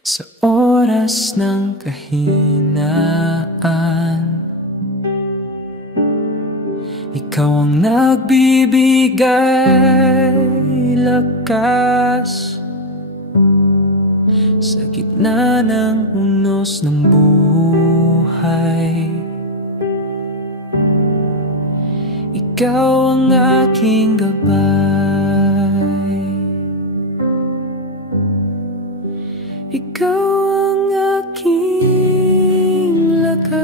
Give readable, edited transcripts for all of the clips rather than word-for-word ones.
Sa oras ng kahinaan, ikaw ang nagbibigay lakas. Sa gitna ng unos ng buhay, ikaw ang aking gabay. Ikaw ang aking lakas.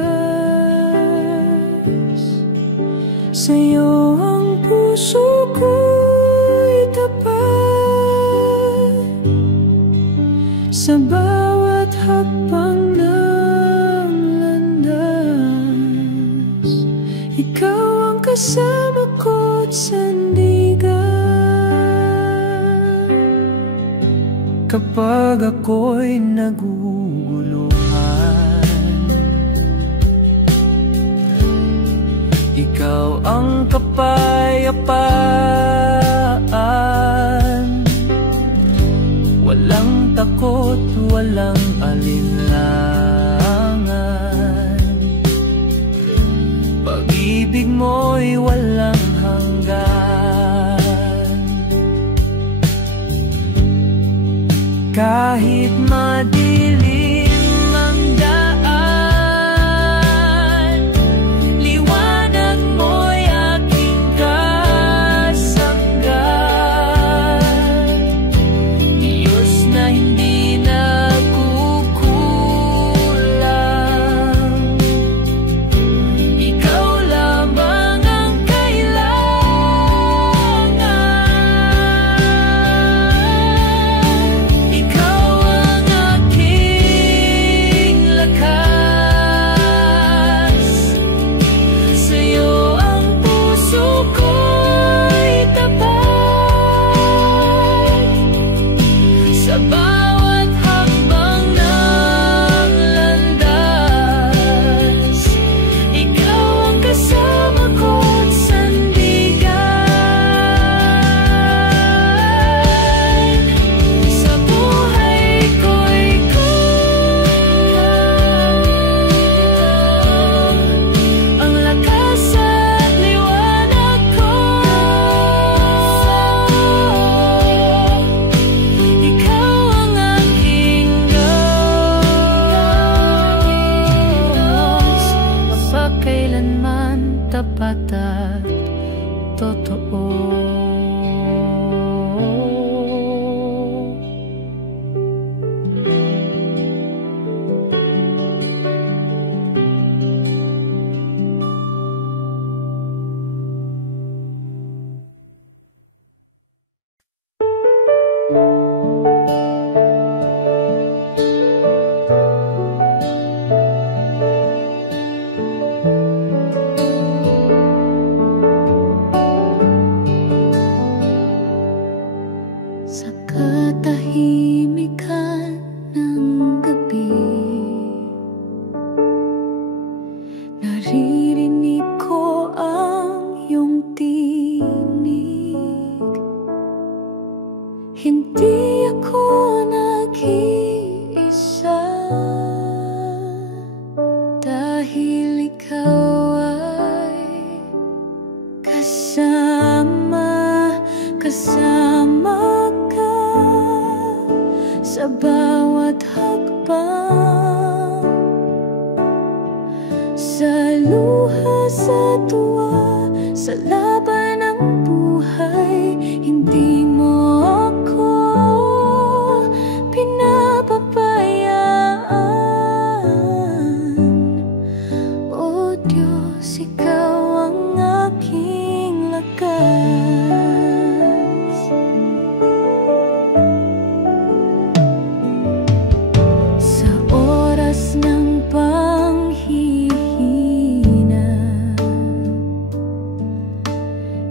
Sa'yo ang puso ko'y tapat. Sa bawat hakbang ng landas, ikaw ang kasama ko't sandigan. Kapag ako'y naguguluhan, ikaw ang kapayapaan. Walang takot, walang alinlangan. Pag-ibig mo'y walang hanggan. Kahit madilim ang daan, liwanag mo'y aking kasanggan. Diyos na hindi nagkukulang, ikaw lamang ang kailangan. Ikaw ang aking lakas. Sa'yo ang puso ko'y tapat. Sa bawat hakbang ng landas, ikaw ang kasama ko't sandigan. Sa buhay ko ikaw ang lakas at liwanag ko. Ikaw ang aking Diyos, mapagkailanman tapat at totoo. Sa katahimikan ng gabi, naririnig ko ang iyong tinig. Hindi ako nag-iisa, dahil ikaw ay kasama ka sa bawat hakbang. Sa luha, sa tuwa, sa laban ng buhay, hindi mo ako pinapabayaan. O Diyos, ikaw ang aking lakas. Sa oras ng panghihina,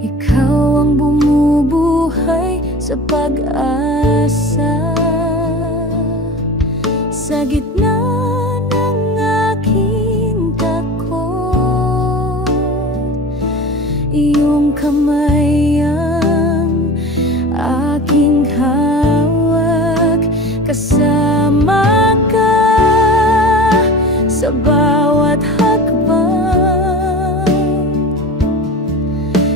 ikaw ang bumubuhay sa pag-asa. Sa gitna ng aking takot, iyong kamay ang aking hawak. Kasama Kasama ka sa bawat hakbang,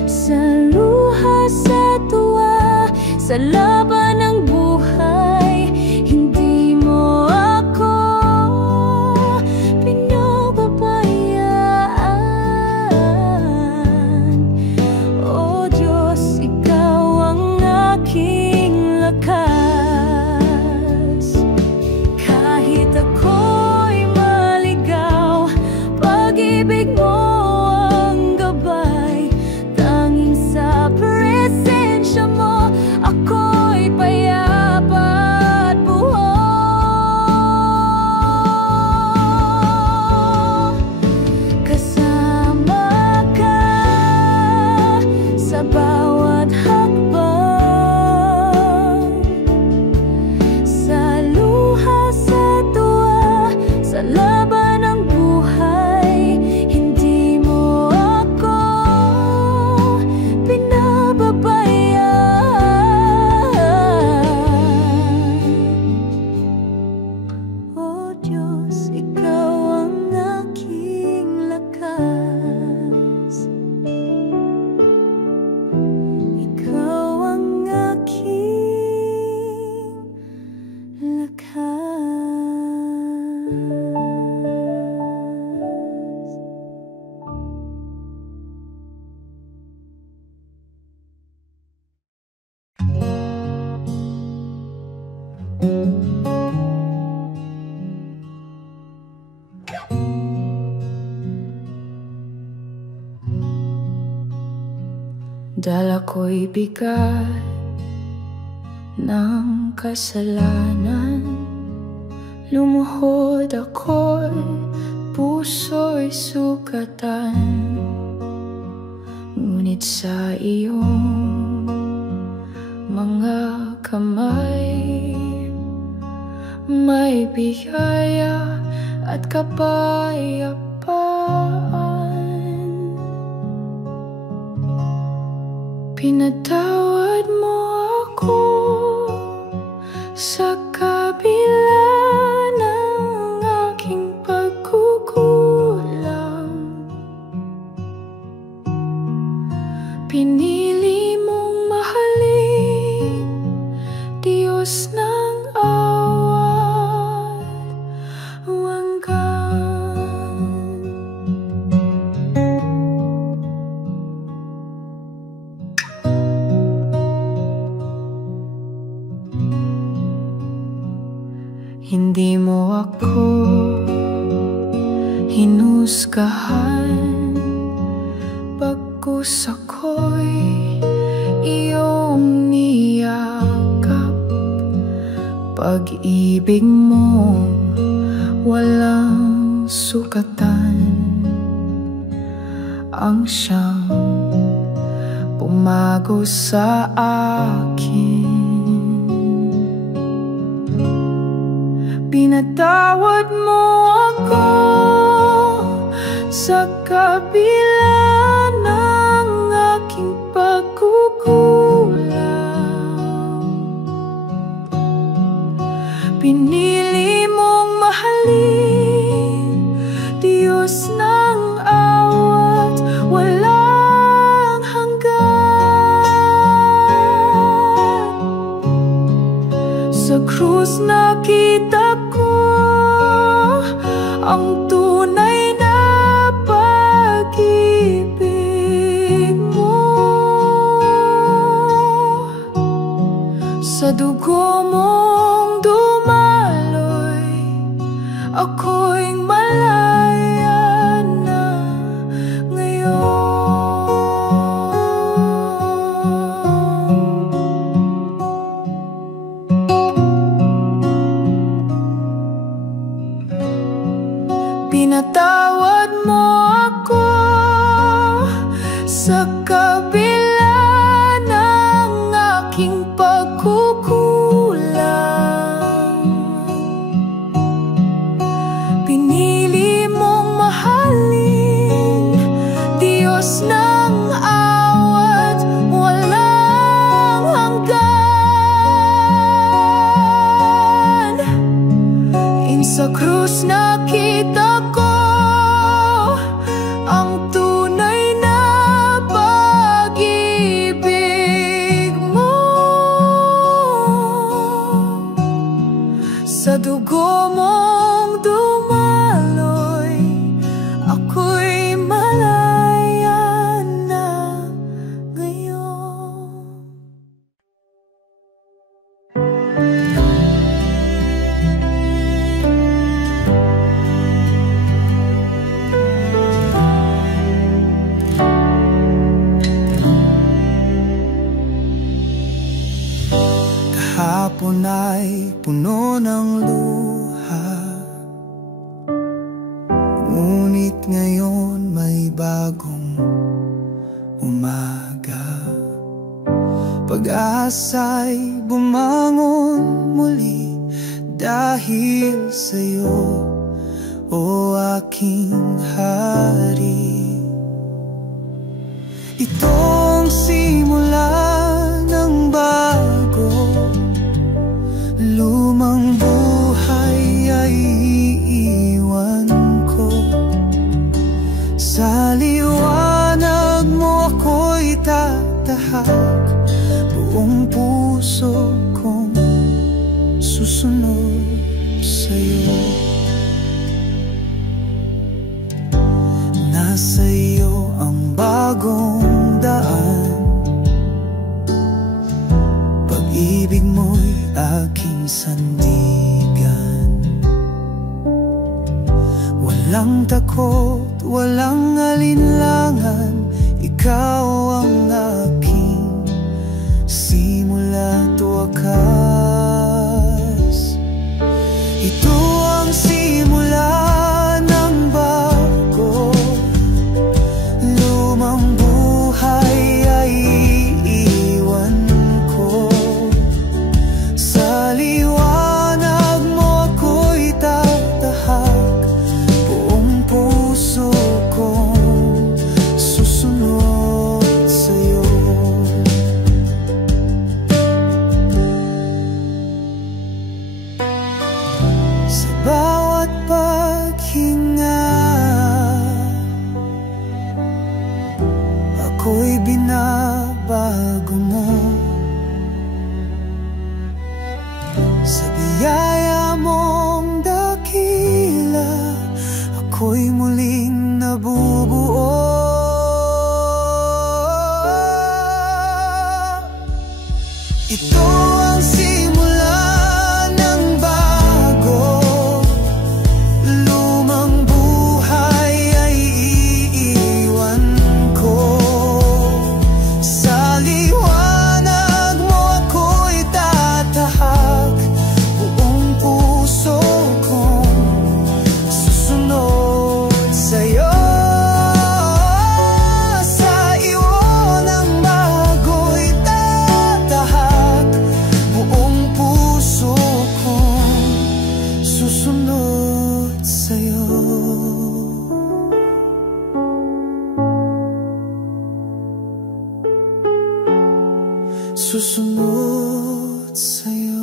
sa luha, sa tuwa, sa laban ng buhay. Hindi mo ako pinababayaan. O Diyos, ikaw ang aking lakas. Kahit ako'y maligaw, pag-ibig mo ang gabay. Tanging sa presensya mo ako'y payapa at buo. Kasama ka sa bawat hakbang, sa luha, sa tuwa, sa laban ng buhay. Hindi mo ako pinababayaan. O Diyos, ikaw ang aking lakas. Ikaw ang aking lakas. Dala ko'y bigat ng kasalanan, lumuhod ako'y puso'y sugatan. Ngunit sa iyong mga kamay may biyaya at kapayapaan. Pinatawad mo ako sa kabila ng aking pagkukulang. Pinili mong mahalin, Diyos ng awat wagan. Hindi mo ako hinusgahan, bagkus ako'y iyong niyakap. Pag-ibig mo walang sukatan, ang siyang pumago sa akin. Pinatawad mo ako sa kabila ng aking pagkukulang. Pinili mong mahalin, Diyos ng awat walang hanggan. Sa krus nakita ko ang tunay na pag-ibig mo. Sa dugo mong dumaloy, ako'y malaya na ngayon. Pinatawad mo ako sa kabila ng aking pagkukulang. Pinili mong mahalin, Diyos ng awat walang hanggan. Sa krus nakita ko ang tunay na pag-ibig mo. Sa dugo mong dumaloy, ako'y malaya na ngayon. Kahapon ay puno ng luha, ngunit ngayon may bagong umaga. Pag-asa'y bumangon muli dahil sa'yo, o aking hari. Itong simula ng bago, lumang buhay ay iiwan ko. Sa liwanag mo ako'y tatahak, buong puso kong susunod sa'yo. Nasa iyo ang bagong daan, pag-ibig mo'y aking sandigan. Walang takot, walang alinlangan, ikaw ang aking simula't wakas. Ito ang simula ng bago, lumang buhay ay iiwan ko. Sa liwanag mo ako'y tatahak, buong puso kong susunod sa'yo. Sa bawat paghinga, ako'y binabago mo. Sa biyaya mong dakila, ako'y muling nabubuo. Ito ang simula ng bago, lumang buhay ay iiwan ko. Sa liwanag mo ako'y tatahak, buong puso kong susunod sa'yo. Sa iyo ng bago'y tatahak, buong puso kong susunod sa'yo. Susunod sa'yo.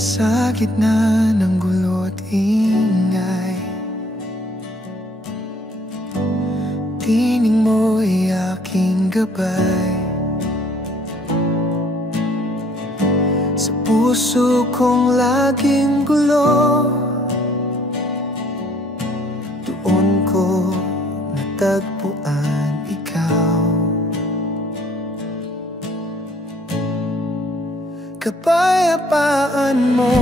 Sa gitna ng gulo at ingay, tining mo'y aking gabay. Sa puso kong laging gulo, doon ko natagpuan ikaw. Kapayapaan mo,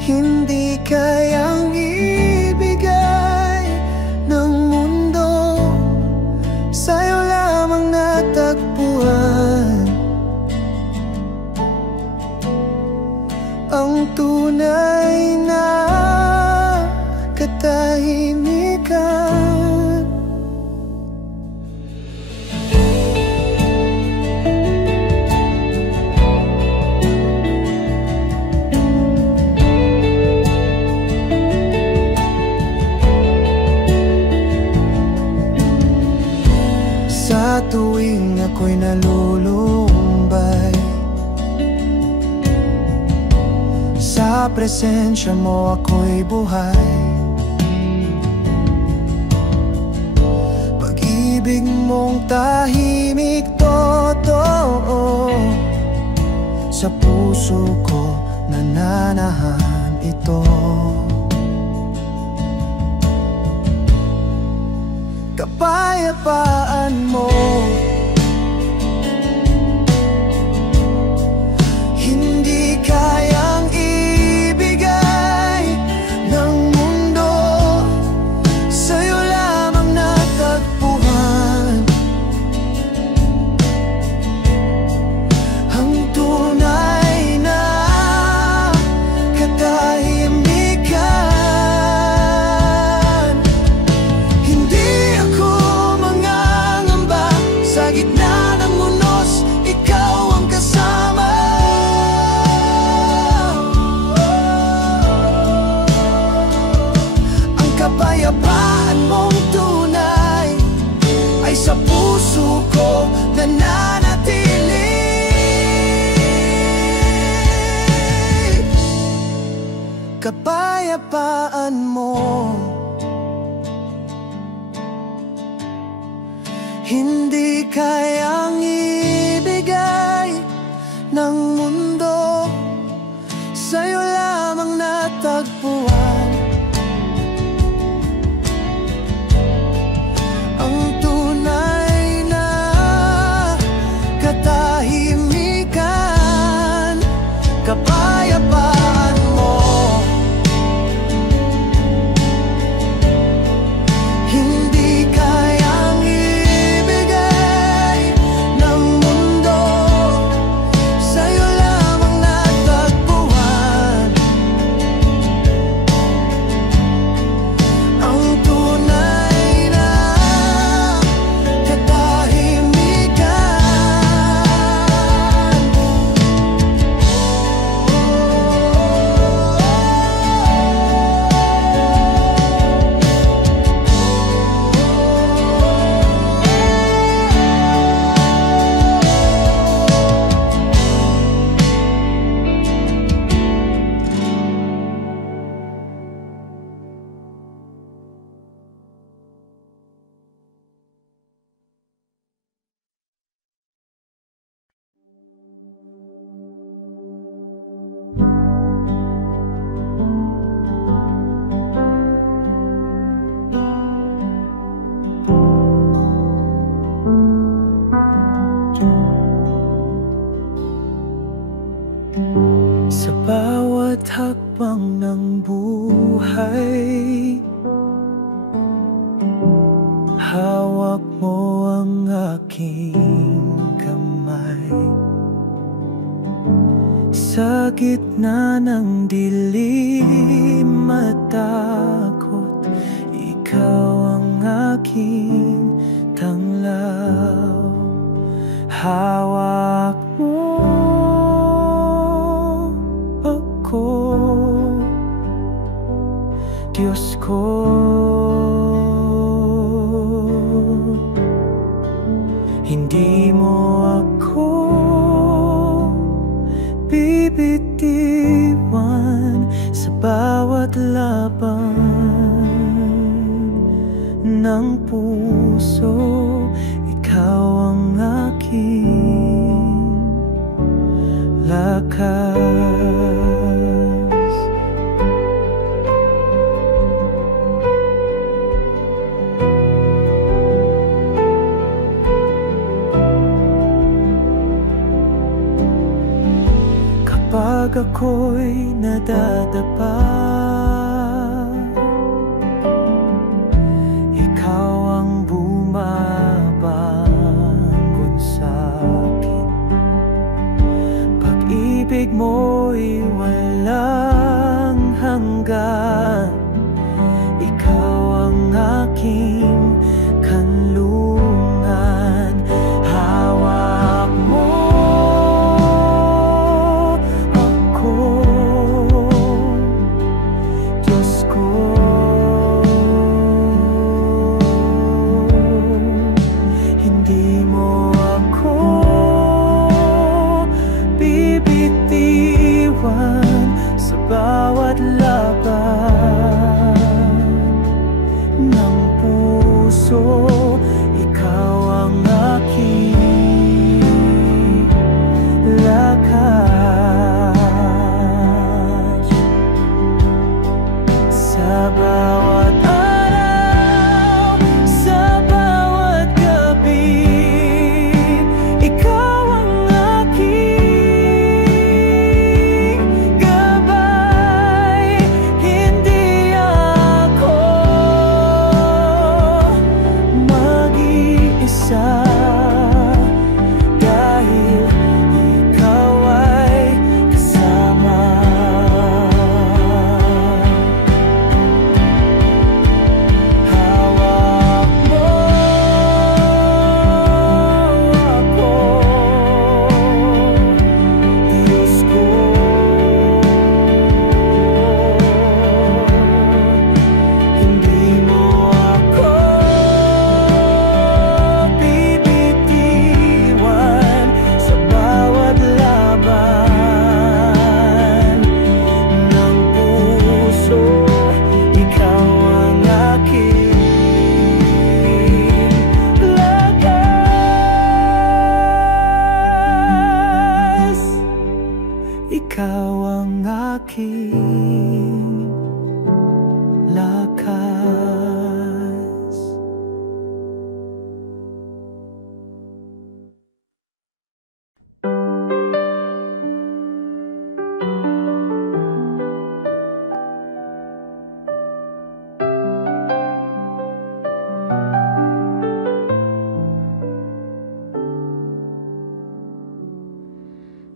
hindi kayang ibigay ng mundo, sa'yo lamang natagpuan ang tunay na katahimikan. nalulumbay. Sa presensya mo ako'y buhay. Pag-ibig mong tahimik, totoo, sa puso ko nananahan ito. Kapayapaan mo, hindi kayang ibigay ng mundo, sa'yo lamang natagpuan ang tunay na katahimikan. Hindi ako mangangamba, sa gitna ng unos, ikaw ang kasama. Ang kapayapaan mong tunay ay sa puso ko nananatili. Kapayapaan mo, hindi kayang ibigay ng mundo, sa'yo lamang natagpuan ang tunay na katahimikan. Kapayapaan mo, hindi kayang ibigay ng mundo, sa'yo lamang natagpuan ang tunay na katahimikan. Sa bawat hakbang ng buhay, hawak mo ang aking kamay. Sa gitna ng dilim at takot, ikaw ang aking tanglaw. Hawak mo ako, Diyos ko. Hindi mo ako bibitiwan sa bawat laban ng puso. Ikaw ang aking lakas. Kapag ako'y nadadapa, ikaw ang bumabangon sa'kin. Pag-ibig mo'y walang hanggan, ikaw ang aking kanlungan. Hawak mo hindi mo ako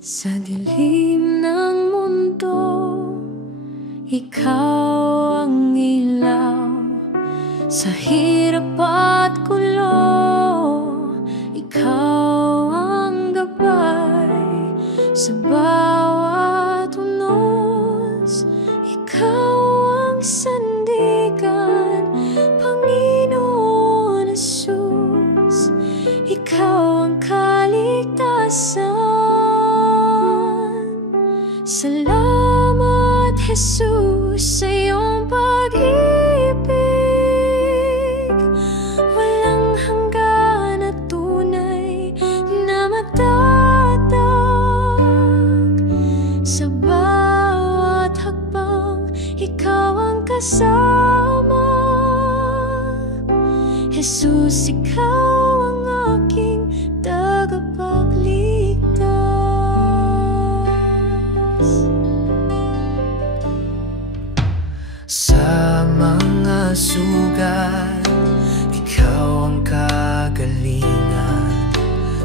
Sa dilim ng mundo, ikaw ang ilaw. Sa hirap at gulo, ikaw ang gabay. Sa bawat unos, ikaw ang sandigan. Panginoon Jesus, ikaw ang kaligtasan. Salamat Jesus sa iyong pag-ibig, walang hanggan at tunay na matatag. Sa bawat hakbang, ikaw ang kasama. Jesus, ikaw ang aking tagapagligtas. Sa mga sugat, ikaw ang kagalingan.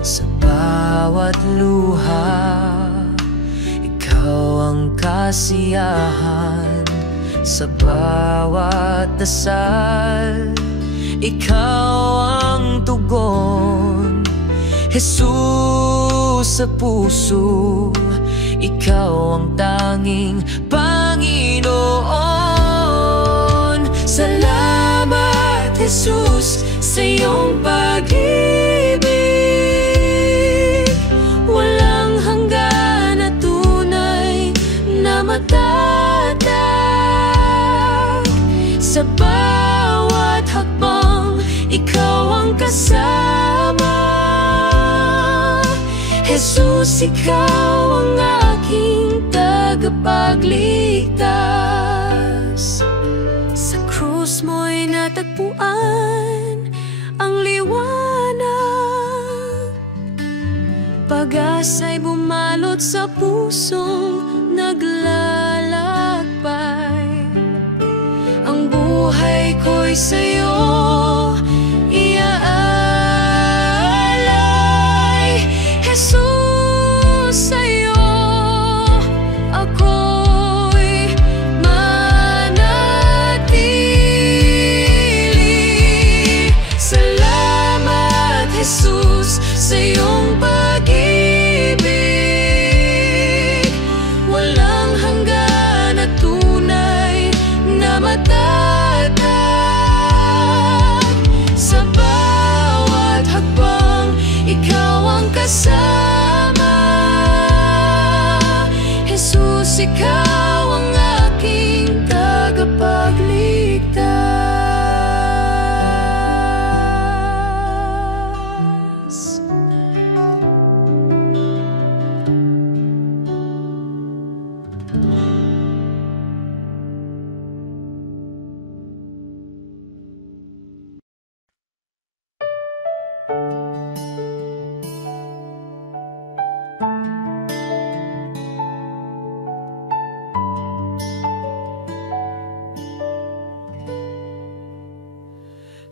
Sa bawat luha, ikaw ang kasiyahan. Sa bawat dasal, ikaw ang tugon. Jesus, sa puso, ikaw ang tanging Panginoon. Salamat Jesus sa iyong pag-ibig, walang hanggan at tunay na matatag. Sa bawat hakbang, ikaw ang kasama. Jesus, ikaw ang aking tagapagligtas. Sa krus mo'y natagpuan ang liwanag. Pag-asa'y bumalot sa pusong naglalakbay. Ang buhay ko'y sa'yo iaalay. Jesus, sa'yo ako'y manatili. Salamat Jesus sa iyong pag-ibig, walang hanggan at tunay na matatag. Sa bawat hakbang, ikaw ang kasama. Jesus, ikaw ang aking tagapagligtas.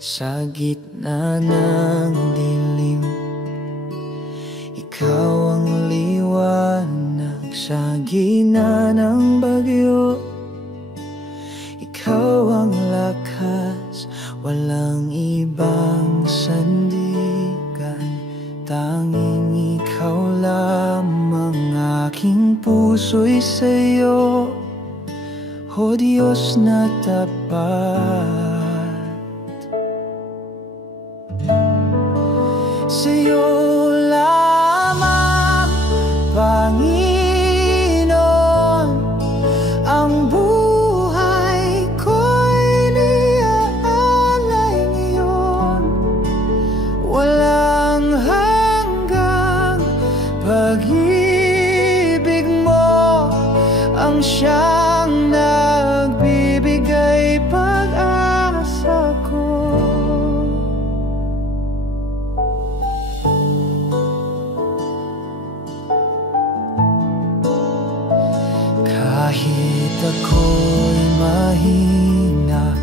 Sa gitna ng dilim, ikaw ang liwanag. Sa gitna ng bagyo, ikaw ang lakas. Walang ibang sandigan, tanging ikaw lamang. Aking puso'y sa'yo, o Diyos na tapat. Sa'yo lamang, Panginoon, ang buhay ko'y niaalay ngayon. Walang hanggang pag-ibig mo ang siyang nagbibigay pag-asa ko. Kahit ako'y mahina,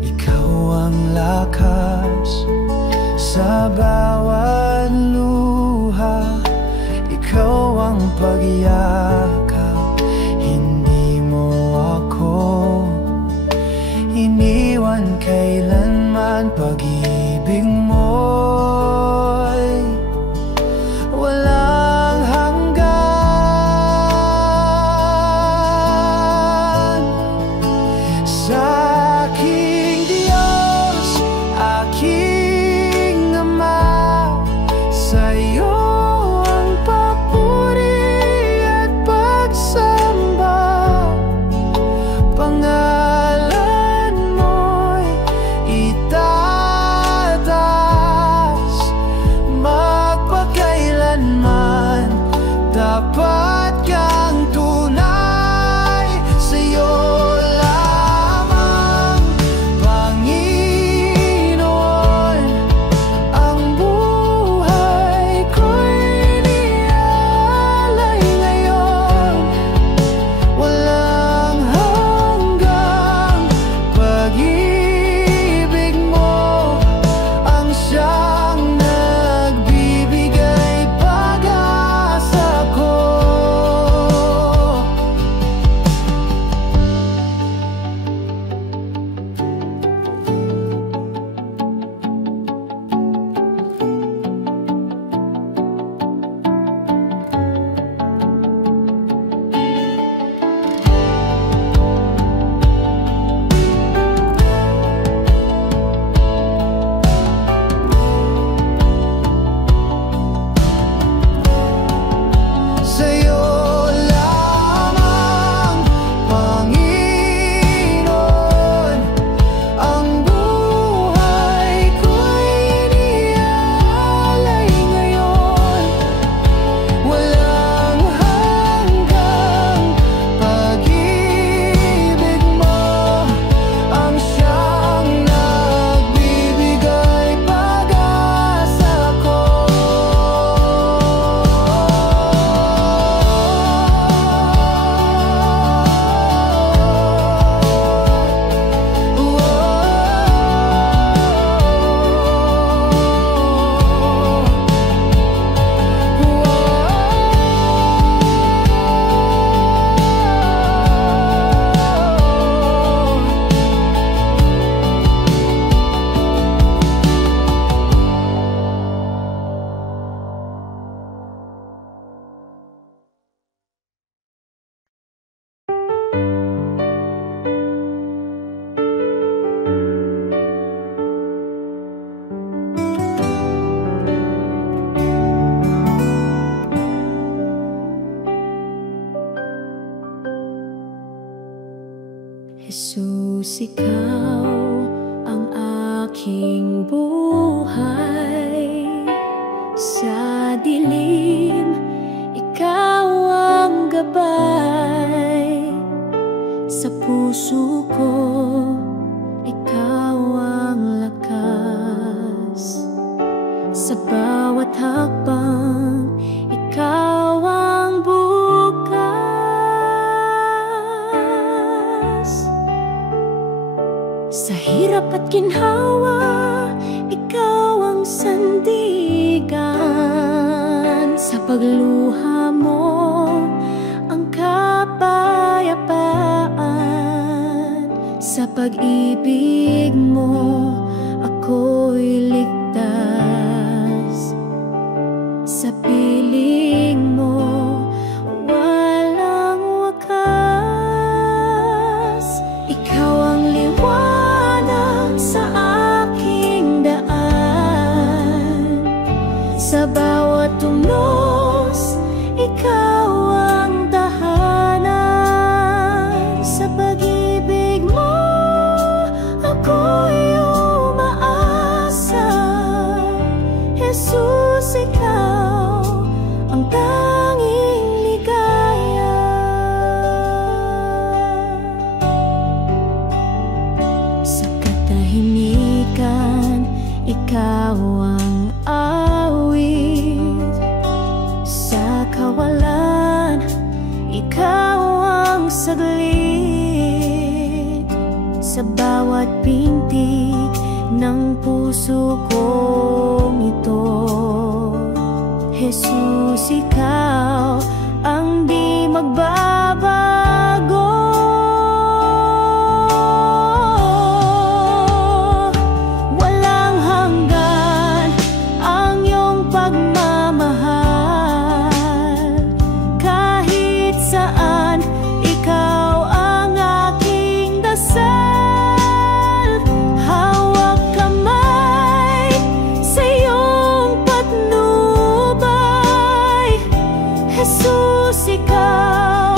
ikaw ang lakas. Sa bawat luha, ikaw ang pagyakap. Hindi mo ako iniwan kailanman. Pag-ibig mo'y walang hanggan. Sa aking Diyos, aking Ama, sa'yo ang papuri at pagsamba. Pangalan mo'y itataas, magpakailanman. Dapat kang tunay, sa'yo lamang, Panginoon. Ang buhay ko'y inialay ngayon. Walang hanggang pag-ibig mo ang siyang nagbibigay pag-asa ko. Sa'yo lamang, Panginoon. Ang buhay ko'y inialay ngayon. Walang hanggang pag-ibig mo ang siyang nagbibigay pag-asa ko. Jesus, ikaw ang aking buhay. Sa dilim, ikaw ang gabay. Sa puso ko, ikaw ang lakas. Sa bawat hakbang, ikaw ang bukas. Sa hirap at ginhawa, ikaw ang sandigan. Sa pagluha mo, ang kapayapaan. Sa pag-ibig mo, ako'y ligtas. Sa piling mo, walang wakas. Ikaw ang liwanag sa aking daan. Sa bawat tunos, ikaw ang tahanan. Sa pag-ibig mo, ako'y umaasa. Jesus, ikaw ang tanging ligaya. Sa katahimikan, ikaw ang awit. Sa kawalan, ikaw ang saglit. Sa bawat pintig ng puso kong ito, Jesus, ikaw ang magbabago. Walang hanggan ang iyong pagmamahal. Kahit saan, ikaw ang aking dasal. Hawak kamay sa iyong patnubay, Jesus, ikaw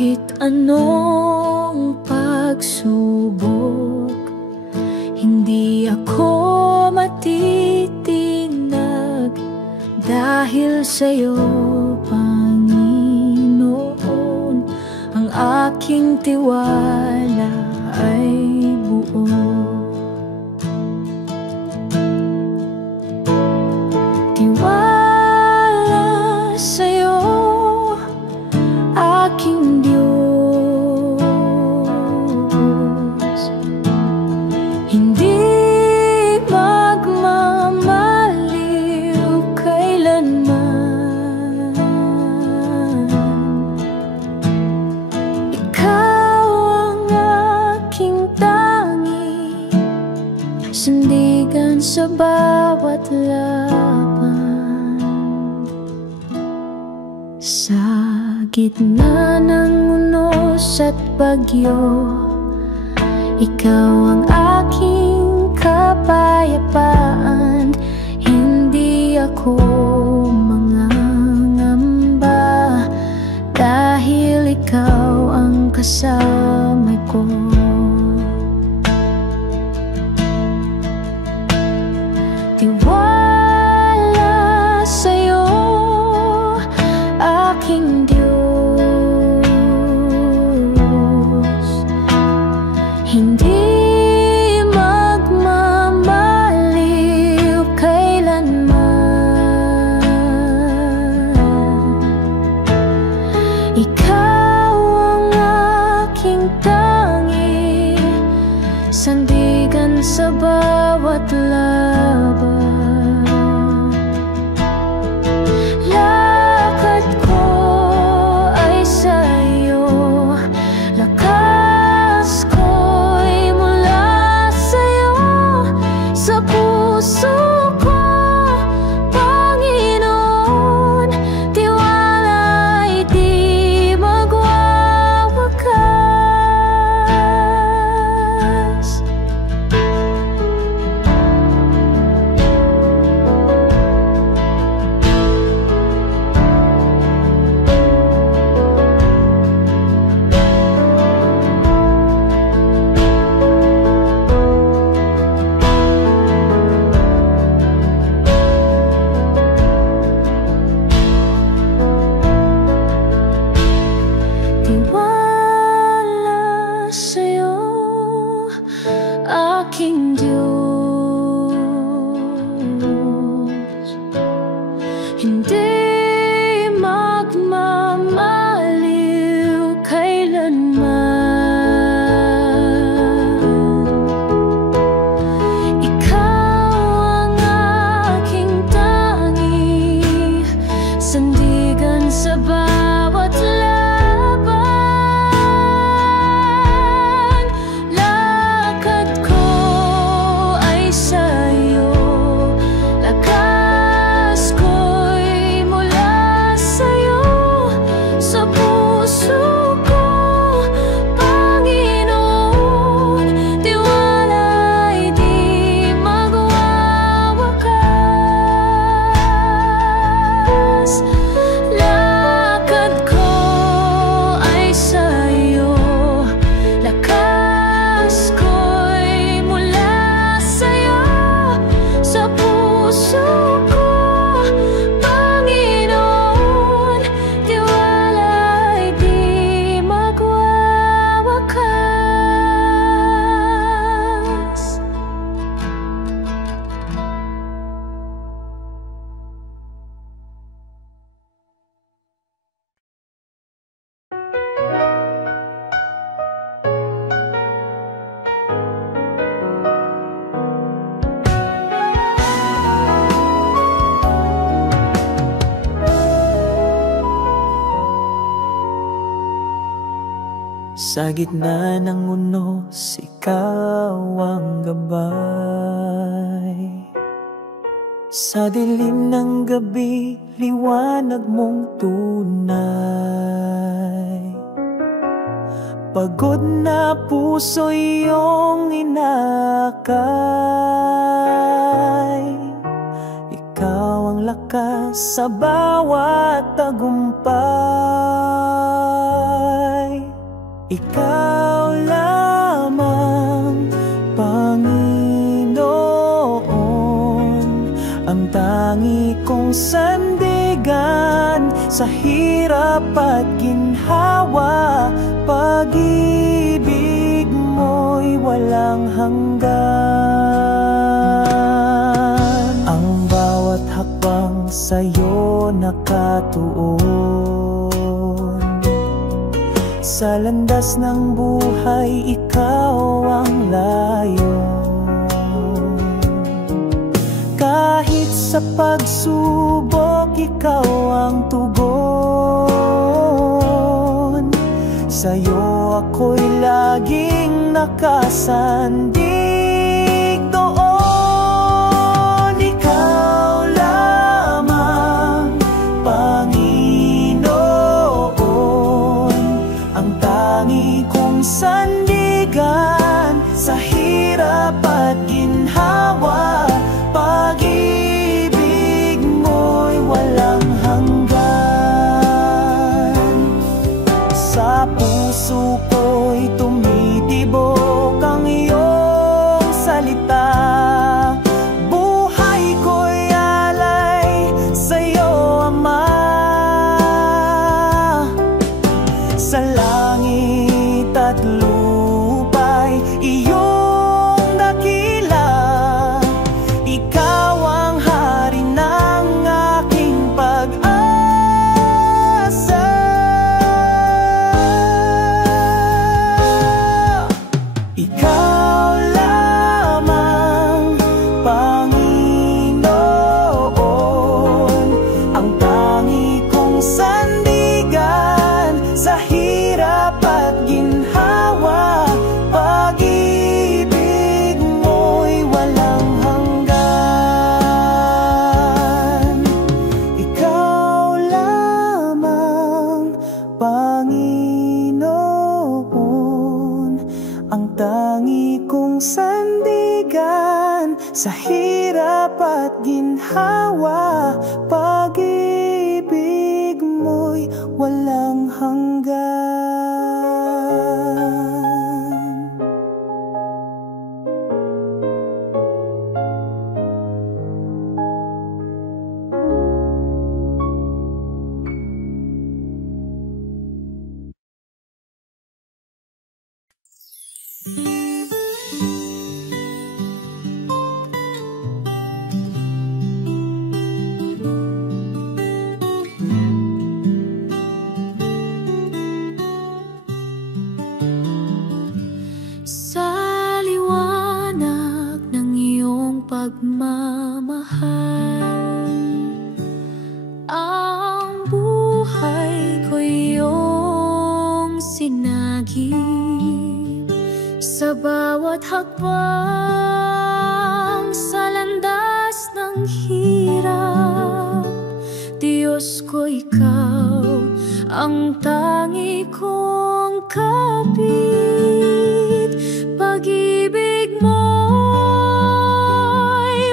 Kahit anong pagsubok, hindi ako matitinag dahil sa'yo, Panginoon. Ang aking tiwala ay buo. Tiwala sa'yo, aking Diyos. Hindi magmamaliw kailanman. Ikaw ang aking tangi, sandigan sa bawat laban. Sa gitna ng unos at bagyo, ikaw ang aking kapayapaan. Hindi ako mangangamba dahil ikaw ang kasama ko. Tiwala sa'yo, aking Diyos. Hindi magmamaliw kailanman. Ikaw ang aking tangi, sandigan sa bawat laban. Lakad ko ay sa'yo, lakas ko'y mula sa'yo. Sa puso ko, Panginoon, tiwala'y di magwawakas. Tiwala sa'yo, aking Diyos. Hindi magmamaliw kailanman. Ikaw ang aking tangi, sandigan sa bawat laban. Lakad ko ay sa'yo, lakas ko'y mula sa'yo. Sa puso ko, Panginoon, tiwala'y di magwawakas. Lakad ko ay sa'yo, lakas ko'y mula sa'yo. Sa puso ko, Panginoon, tiwala'y di magwawakas. Sa gitna ng unos, ikaw ang gabay. Sa dilim ng gabi, liwanag mong tunay. Pagod na puso iyong inakay. Ikaw ang lakas sa bawat tagumpay. ikaw lamang, Panginoon, ang tangi kong sandigan sa hirap at ginhawa. Pag-ibig mo'y walang hanggan. Ang bawat hakbang sa'yo nakatuon, sa landas ng buhay ikaw ang layon. Kahit sa pagsubok ikaw ang tugon, sa'yo ako'y laging nakasandig doon. Ikaw lamang, Panginoon, ang tangi kong sandigan sa hirap at ginhawa. Pag-ibig mo'y walang hanggan. Sa puso ko'y tumitibok ang iyong salita. Buhay ko'y alay sa'yo, Ama. Sa langit at lupa'y iyong dakila. Ikaw ang hari ng aking pag-asa. Ikaw lamang, Panginoon, ang tangi kong sandigan sa hirap at ginhawa. Pag-ibig mo'y walang hanggan. Ikaw lamang, Panginoon, ang tangi kong sandigan sa hirap at ginhawa. Pag-ibig mo'y walang hanggan. Sa liwanag ng iyong pagmamahal, ang buhay ko iyong sinagip. Sa bawat hakbang sa landas ng hirap, Diyos ko, ikaw ang tangi kong kapit. Pag-ibig mo'y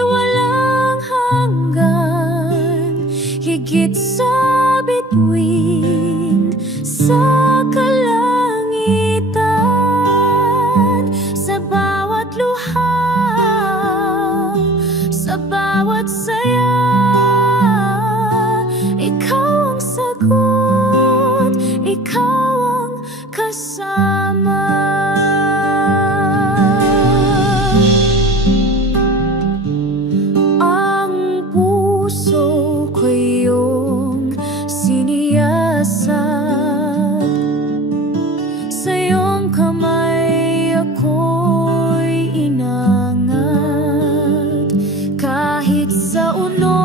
walang hanggan, higit sa bituin sa kalangitan. Sa bawat luha, sa bawat saya, ikaw ang sagot, ikaw ang kasama. Ang puso ko iyong siniyasat, sa iyong kamay ako'y inangat. Kahit sa unos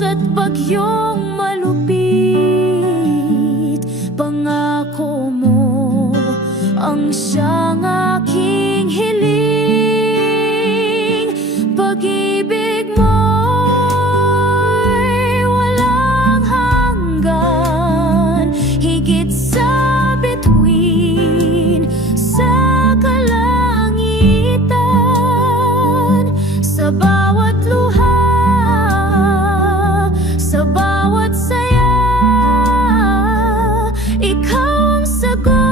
at bagyong malupit, pangako mo ang siyang aking hiling. Pag-ibig mo'y walang hanggan, higit sa bituin sa kalangitan. Sa bawat luha, sa bawat saya, ikaw ang sagot.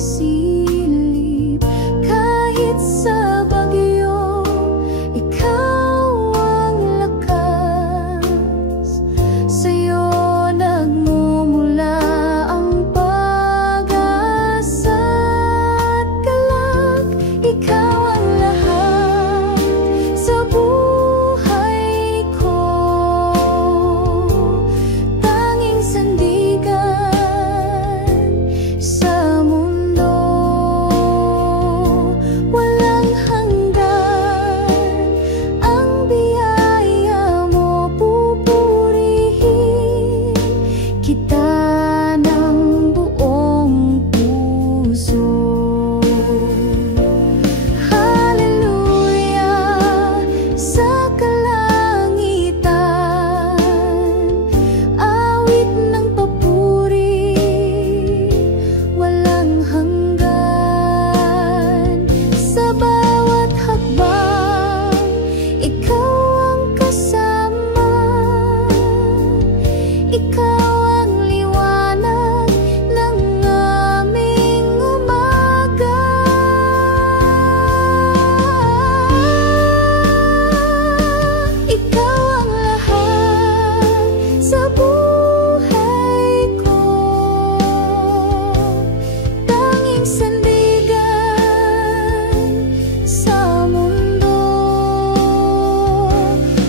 sumisilip kahit sa bagyo, ikaw ang lakas. Sa'yo nagmumula ang pag-asa at galak. Ikaw ang lahat sa buhay ko, tanging sandigan sa mundo. Walang hanggan ang biyaya mo, pupurihin kita ng buong puso. Hallelujah sa kalangitan, awit ng papuri, walang hanggan. Sa bawat hakbang, ikaw ang kasama. Ikaw ang liwanag ng aming umaga. Ikaw ang lahat sa buhay ko, tanging sandigan sa mundo.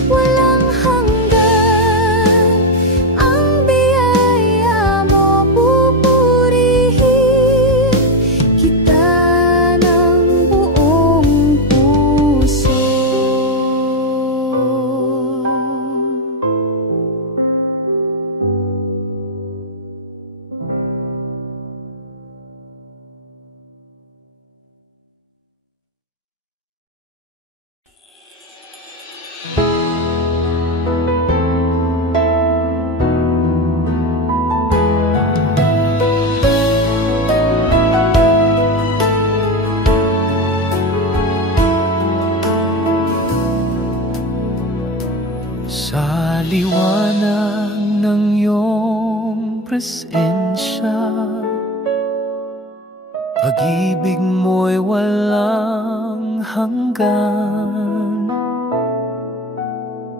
Walang hanggan ang biyaya mo, pupurihin kita ng buong puso. Sa liwanag ng iyong presensya, pag-ibig mo'y walang hanggan.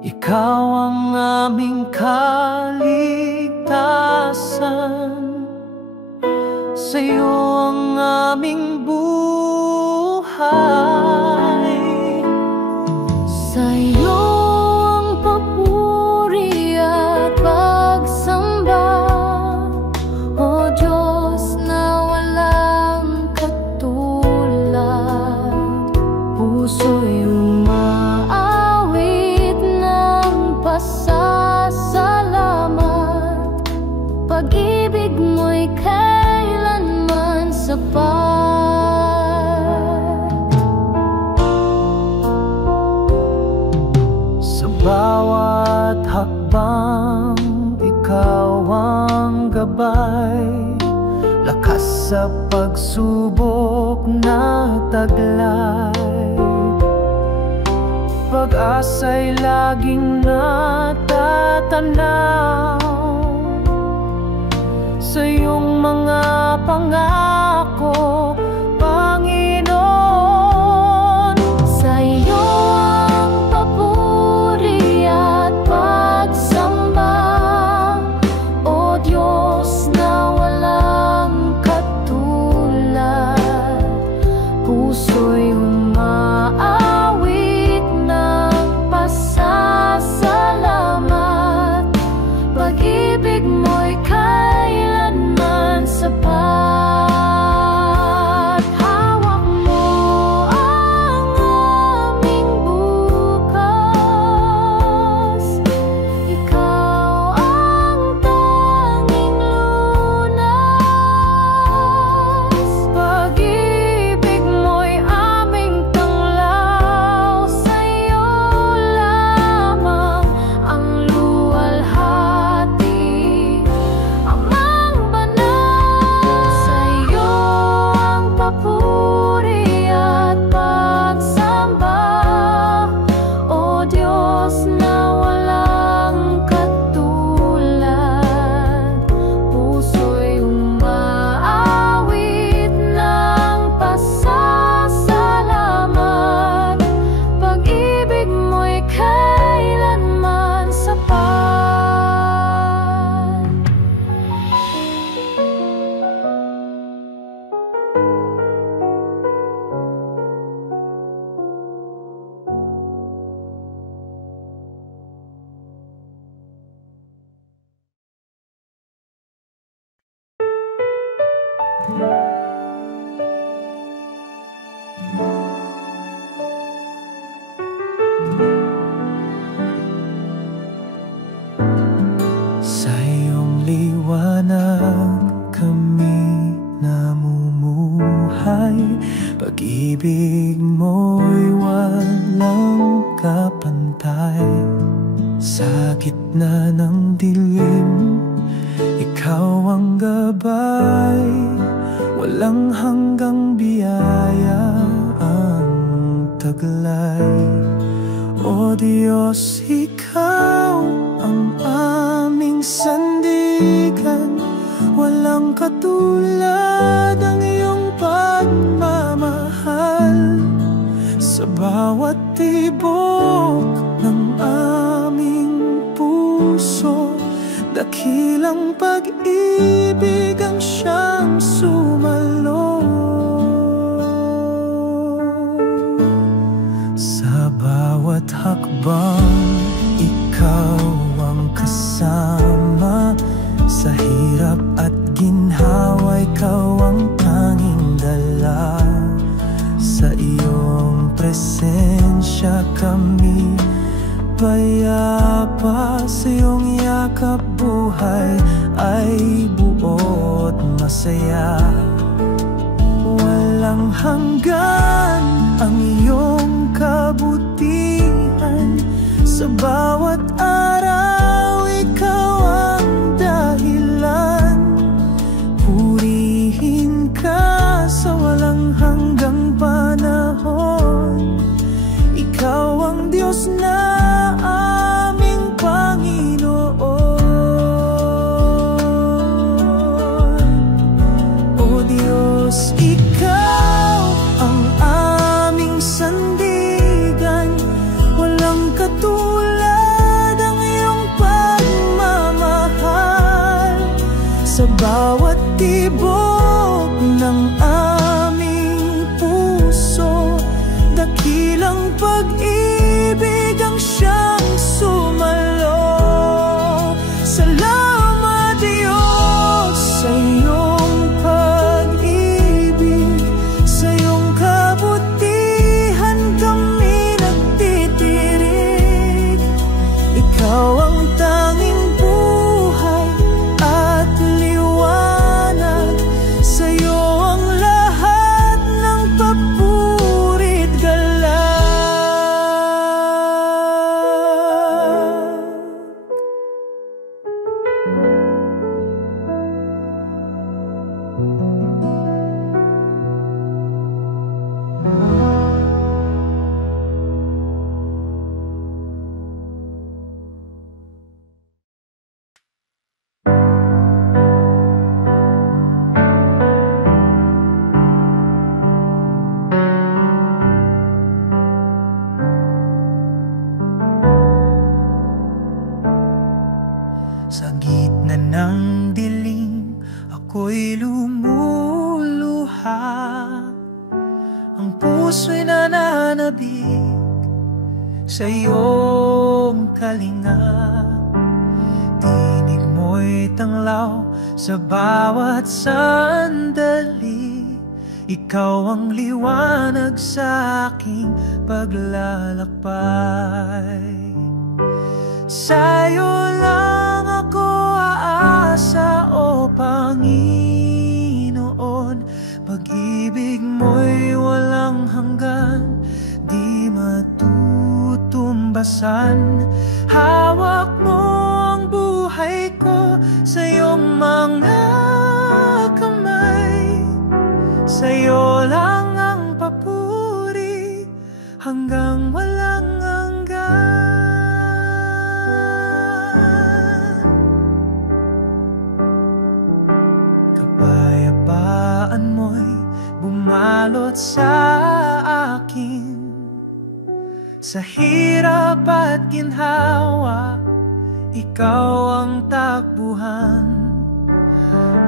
Ikaw ang aming kaligtasan, sa'yo ang aming buhay. Sa'yo ang papuri at pagsamba, O Diyos na walang katulad. Puso'y umaawit ng pasasalamat, pag-ibig mo'y kailanman sapat. Sa bawat hakbang, ikaw ang gabay, lakas sa pagsubok na taglay. Pag-asa'y laging natatanaw sa iyong mga pangako, Panginoon. Sa'yo ang papuri at pagsamba, O Diyos na walang katulad. Puso'y umaawit ng pasasalamat, pag-ibig mo'y kailanman sapat. Sa iyong liwanag kami namumuhay. Pag-ibig mo'y walang kapantay. Sa gitna ng dilim, ikaw ang gabay. Walang hanggang biyaya ang taglay. O Diyos, ikaw ang aming sandigan. Walang katulad ang iyong pagmamahal. Sa bawat tibok ng aming puso, dakilang pag-ibig ang siyang sumalo. Sa bawat hakbang, ikaw ang kasama. Sa hirap at ginhawa, ikaw ang tanging dala. Sa iyong presensya kami payapa. Sa iyong yakap buhay ay buot masaya. Walang hanggan ang iyong kabutihan. Sa bawat araw, ikaw ang dahilan. Purihin ka sa walang hanggang panahon. Ikaw ang Diyos na aming Panginoon. O Diyos, ikaw ang aming sandigan. Walang katulad ang iyong pagmamahal. Sa bawat tibok ng aming puso, dakilang pag-ibig ang siyang sumalo. Salamat Diyos sa iyong pag-ibig. Sa iyong kabutihan kami nagtitirik. Ikaw ang tanging buhay at liwanag. Sa iyo ang lahat ng papurit galang. Sa gitna ng dilim, ako'y lumuluha. Ang puso'y nananabik sa iyong kalinga. Tinig mo'y tanglaw sa bawat sandali. Ikaw ang liwanag sa aking paglalakbay. Sa'yo lang ako aasa, o Panginoon. Pag-ibig mo'y walang hanggan, di matutumbasan. Hawak mo ang buhay ko sa iyong mga kamay. Sa'yo lang ang papuri hanggang walang hanggan. Kapayapaan mo'y bumalot sa akin. Sa hirap at ginhawa, ikaw ang takbuhan.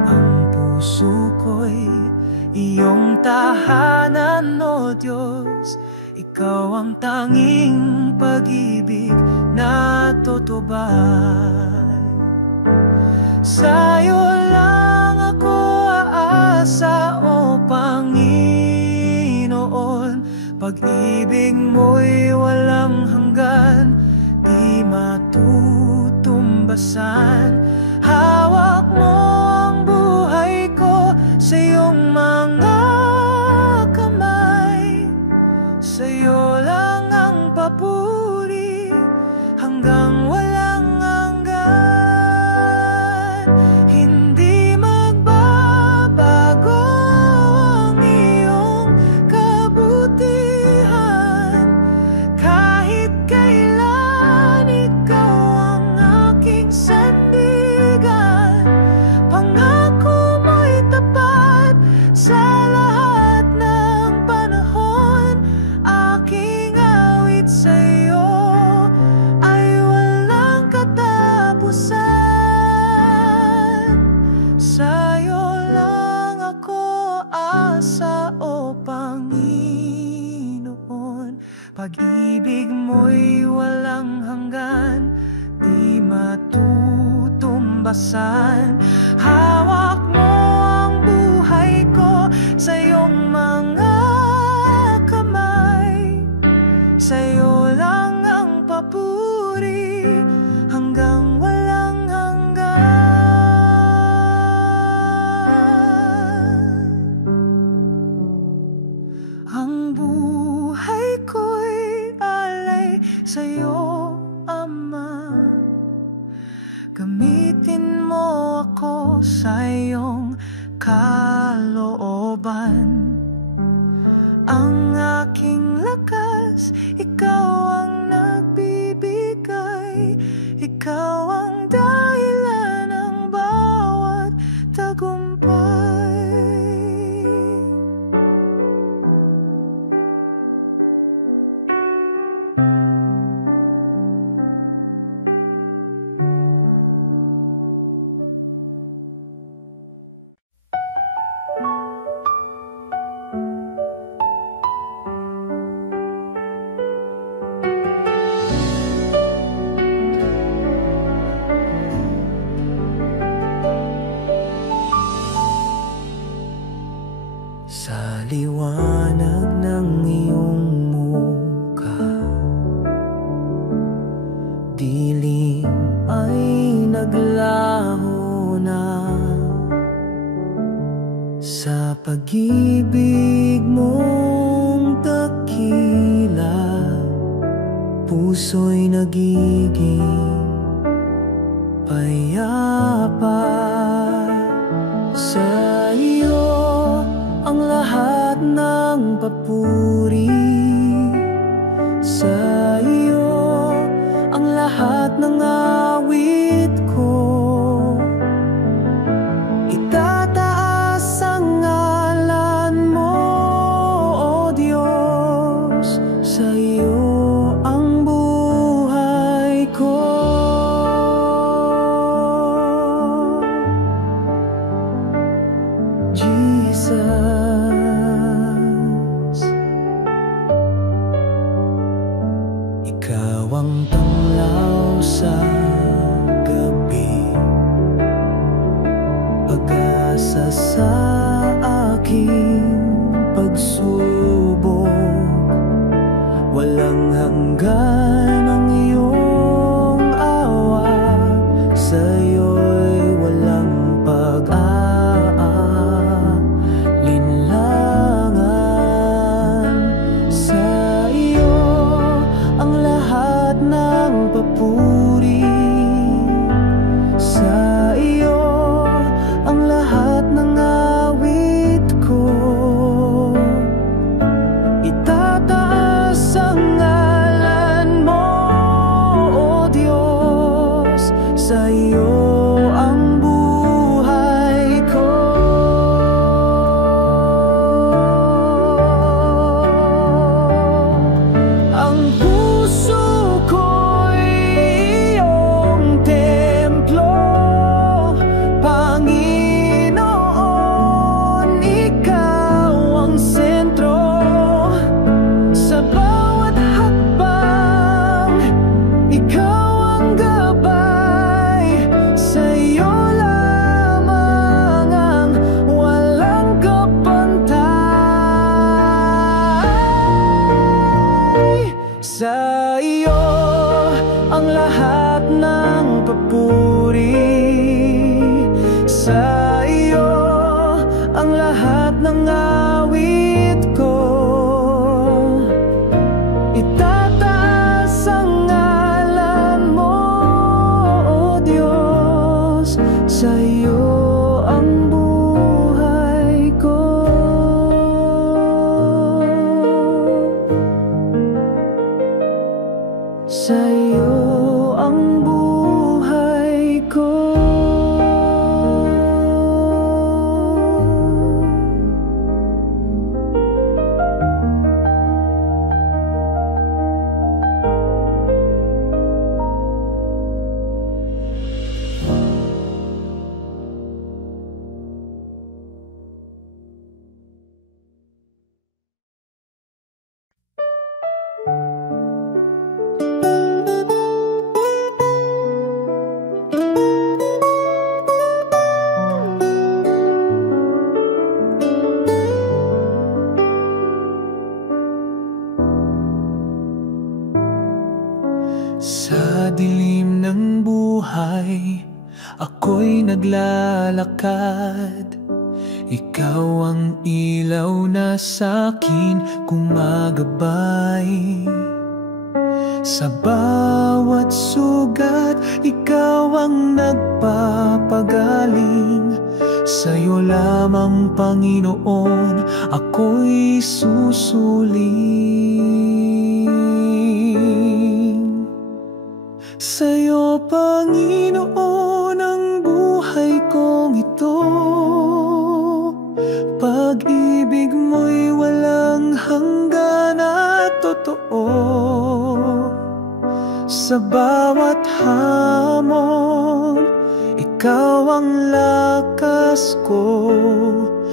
Ang puso ko'y iyong tahanan, o Diyos. Ikaw ang tanging pag-ibig na tutubay. Sa'yo lang ako aasa, asa, o Panginoon. Pag-ibig mo'y walang hanggan, di matutumbasan. Hawak mo ang buhay ko sa iyong mga kamay. Sa'yo lang ang papuri hanggang walang hanggan. Hindi magbabago ang iyong kabutihan. Kahit kailan ikaw ang aking sandigan. Pangako mo'y tapat sa lahat ng panahon. Aking awit sa'yo ay walang katapusan. Sa'yo lang ako asa, o Panginoon. Pag-ibig mo'y walang hanggan, di matutumbasan. Hawak mo ang buhay ko sa iyong mga kamay. Sa'yo lang ang papuri hanggang walang hanggan. Ang buhay ko'y alay sa'yo, Ama. Gamitin mo ako sa iyong kalooban. Ang aking lakas, ikaw ang nagbibigay. Ikaw ang dahilan ng bawat tagumpay. Sa liwanag ng iyong mukha, dilim ay naglaho na. Sa pag-ibig mong dakila, puso'y nagiging payapa. Sa iyo ang lahat ng papuri. Sa iyo ang lahat ng awit ko. Itataas ang ngalan mo, O Diyos. Sa iyo ang buhay ko. Jesus, ikaw ang tanglaw sa gabi, pag-asa sa aking pagsubok. Walang hanggan ang iyong awa, sa'yo'y walang pag-aalin. lahat ng awit ko. Itataas ang ngalan mo, O Diyos, sa'yo ang buhay ko. Sa'yo ang buhay ko. Sa dilim ng buhay, ako'y naglalakad. Ikaw ang ilaw na sa'kin gumagabay. Sa bawat sugat, ikaw ang nagpapagaling. Sa'yo lamang, Panginoon, ako'y susuling. Sa'yo, Panginoon, ang buhay kong ito. Pag-ibig mo'y walang hanggan at totoo. Sa bawat hamon, ikaw ang lakas ko.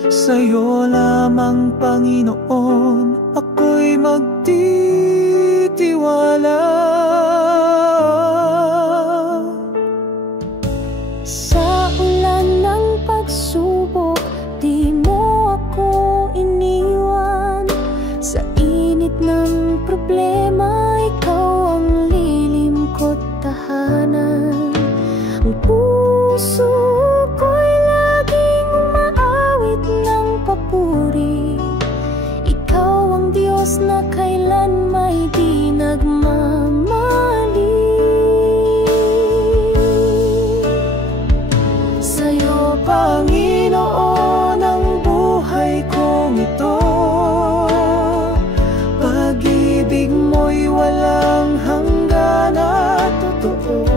Sa'yo lamang, Panginoon, ako'y magtitiwala. Sa ulan ng pagsubok, di mo ako iniwan. Sa init ng problema, ikaw ang lilim ko't tahanan. Ang puso ko'y laging umaawit ng papuri. Ikaw ang Diyos na kailan may di nagmamali. Sa'yo, Panginoon, ang buhay kong ito. Pag-ibig mo'y walang hanggan at totoo.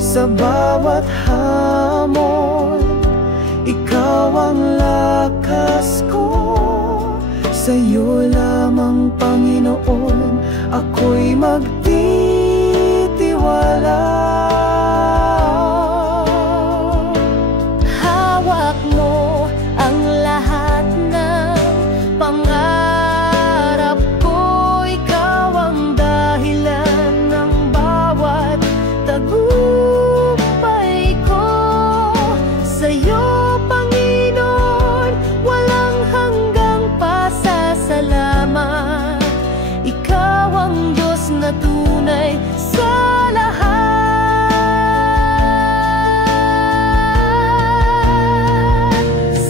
Sa bawat hamon, ikaw ang lakas ko. Sa'yo lamang, Panginoon, ako'y magtitiwala. Hawak mo ang lahat ng pangarap ko. Ikaw ang dahilan ng bawat tagumpay ko. Sa'yo, Panginoon, walang hanggang pasasalamat. Ikaw ang Diyos na tunay sa lahat.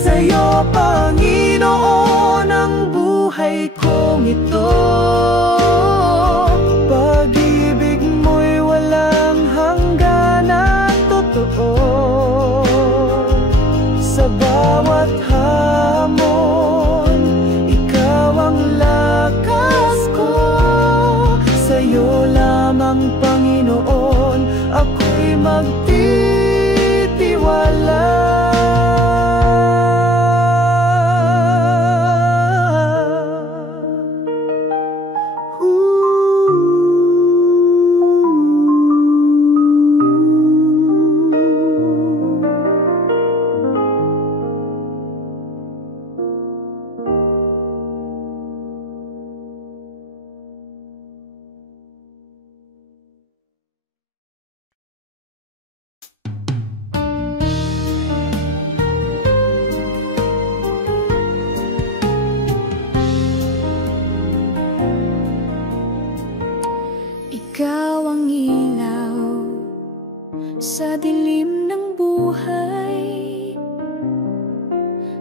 Sa'yo, Panginoon, ang buhay kong ito. Pag-ibig mo'y walang hanggan at totoo. Sa bawat hamon, ikaw ang lakas ko. Sa'yo lamang, Panginoon, ako'y magtitiwala.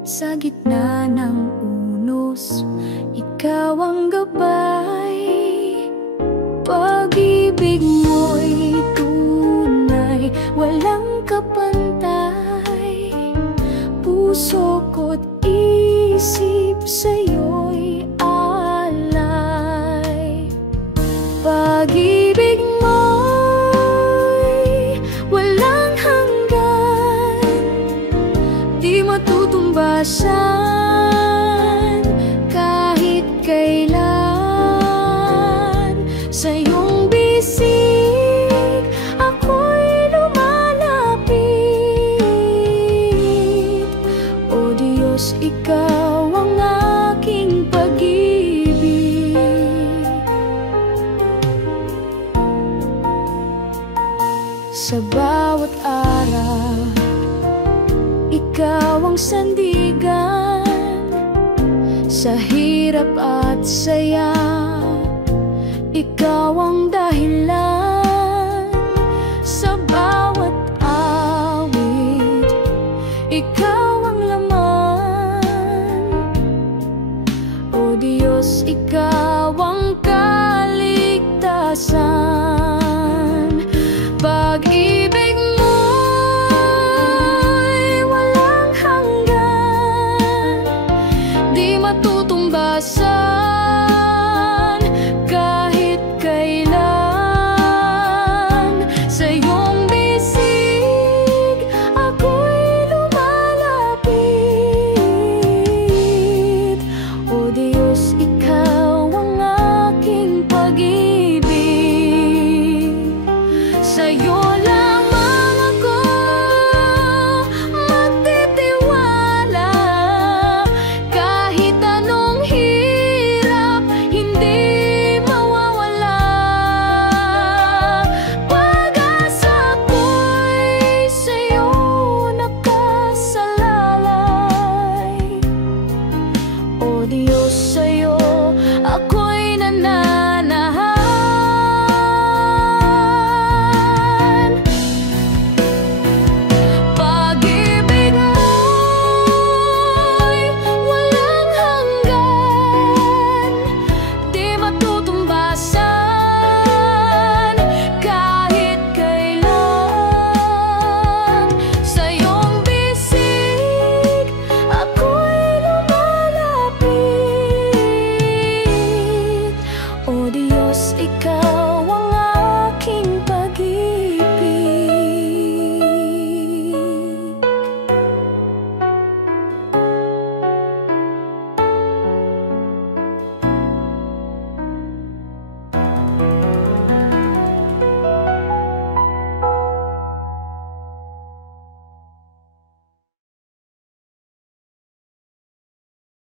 Sa gitna ng unos, ikaw ang gabay. Pag-ibig mo'y tunay, walang kapantay. Puso ko't isip sa'yo'y alay. Pag-ibig mo'y walang hanggan, di matutumbasan kahit kailan. Sa iyong bisig ako'y lumalapit. O Diyos, ikaw ang aking pag-ibig. Sa bawat araw, ikaw ang sandigan. Sa hirap at saya, ikaw ang dahilan. Sa bawat awit, ikaw ang laman. O Diyos, ikaw